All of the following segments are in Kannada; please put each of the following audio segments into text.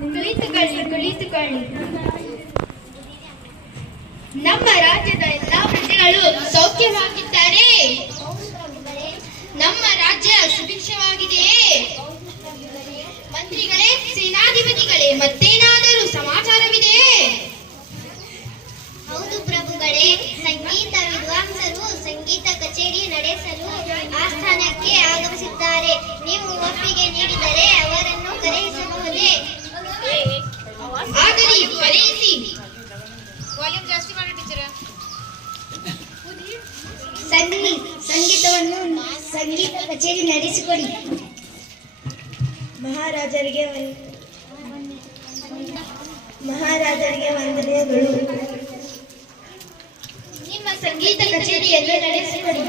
ಕುಳಿತುಕೊಳ್ಳಿ ಕುಳಿತುಕೊಳ್ಳಿ ನಮ್ಮ ರಾಜ್ಯದ ಎಲ್ಲಾ ಪ್ರಜೆಗಳು ಸೌಖ್ಯವಾಗಿದ್ದಾರೆ. ನಮ್ಮ ರಾಜ್ಯ ಸುಭಿಕ್ಷವಾಗಿದೆಯೇ ಮಂತ್ರಿಗಳೇ, ಸೇನಾಧಿಪತಿಗಳೇ, ಮತ್ತೇನಾದರೂ ಸಮಾಚಾರವಿದೆಯೇ ಹೌದು ಪ್ರಭುಗಳೇ, ಸಂಗೀತ ವಿದ್ವಾಂಸರು ಸಂಗೀತ ಕಚೇರಿ ನಡೆಸಲು ಆಸ್ಥಾನಕ್ಕೆ ಆಗಮಿಸಿದ್ದಾರೆ. ನೀವು ಒಪ್ಪಿಗೆ ನೀಡಿದರೆ ಅವರನ್ನು ಕರೆಯಿಸಬಹುದೇ? ಆಗಲಿ ಕರೆಯಿಸಿ ವಾಲ್ಯೂಮ್ ಜಾಸ್ತಿ ಮಾಡಿ ಟೀಚರ್ ಸಂಗೀ ಸಂಗೀತವನ್ನು ಸಂಗೀತ ಕಚೇರಿ ನಡೆಸಿಕೊಡಿ ಮಹಾರಾಜರಿಗೆ ಮಹಾರಾಜರಿಗೆ ವಂದನೆಗಳು ನಿಮ್ಮ ಸಂಗೀತ ಕಚೇರಿಯನ್ನು ನಡೆಸಿಕೊಡಿ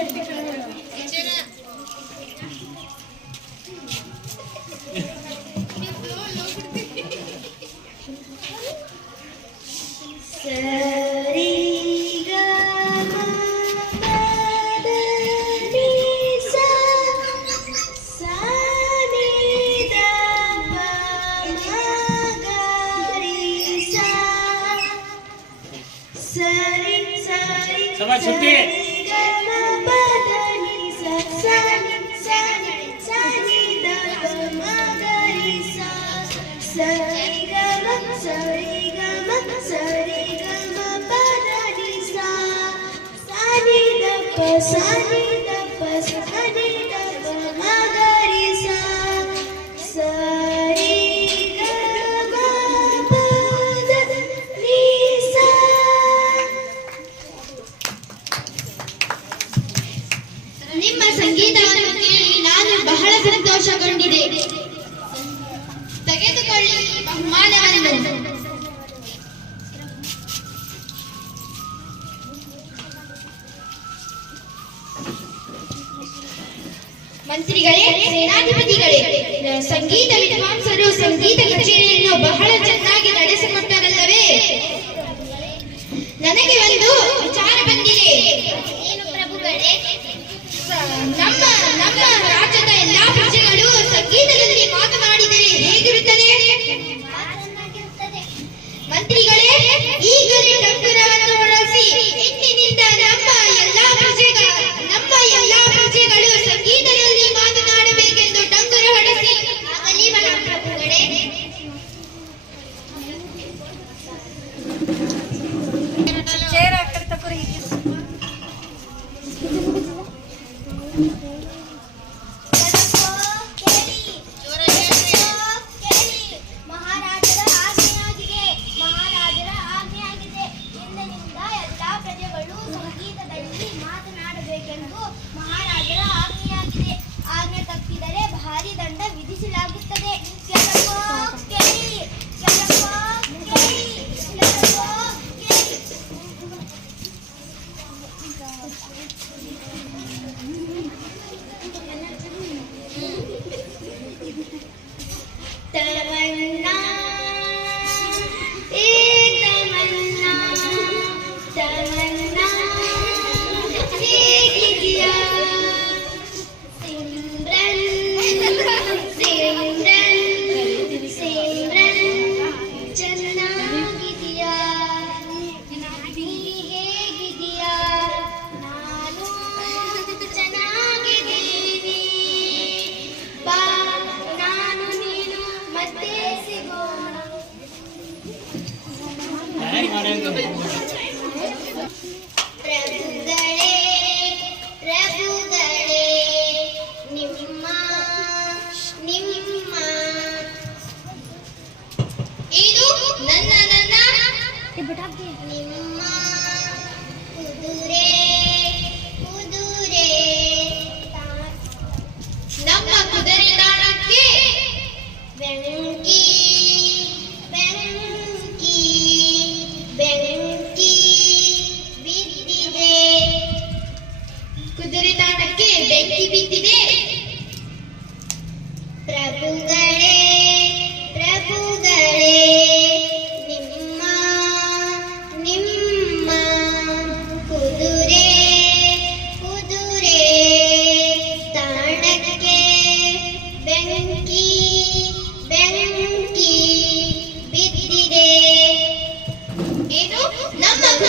ನಿಮ್ಮ ಸಂಗೀತವನ್ನು ಕೇಳಿ ನಾನು ಬಹಳ ಸಂತೋಷಗೊಂಡಿದೆ. ಮಂತ್ರಿಗಳೇ ಸೇನಾಧಿಪತಿಗಳೇ. ಸಂಗೀತ ವಿದ್ವಾಂಸರು ಸಂಗೀತ ಕಚೇರಿಯನ್ನು ಬಹಳ ಚೆನ್ನಾಗಿ ನಡೆಸಿಕೊಟ್ಟರಲ್ಲವೇ ನನಗೆ ಒಂದು ವಿಚಾರ ಬಂದಿದೆ. ಏನು ಪ್ರಭುಗಳೇ? ನಮ್ಮ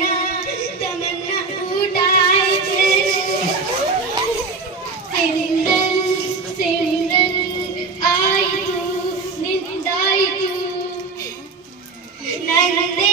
like this.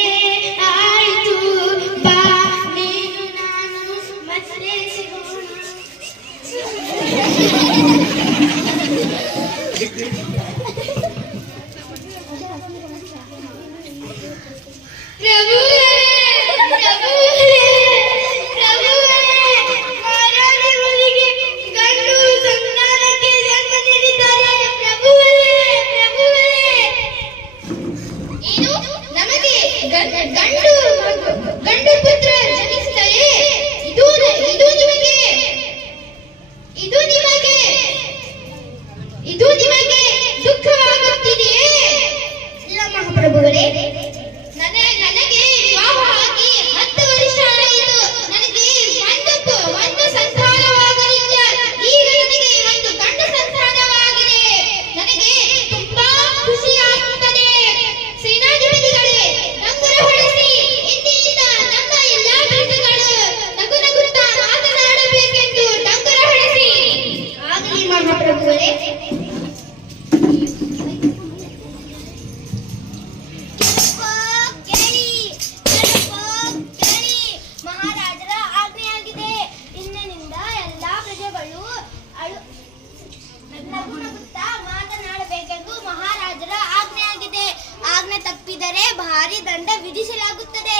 ತಪ್ಪಿದರೆ ಭಾರಿ ದಂಡ ವಿಧಿಸಲಾಗುತ್ತದೆ.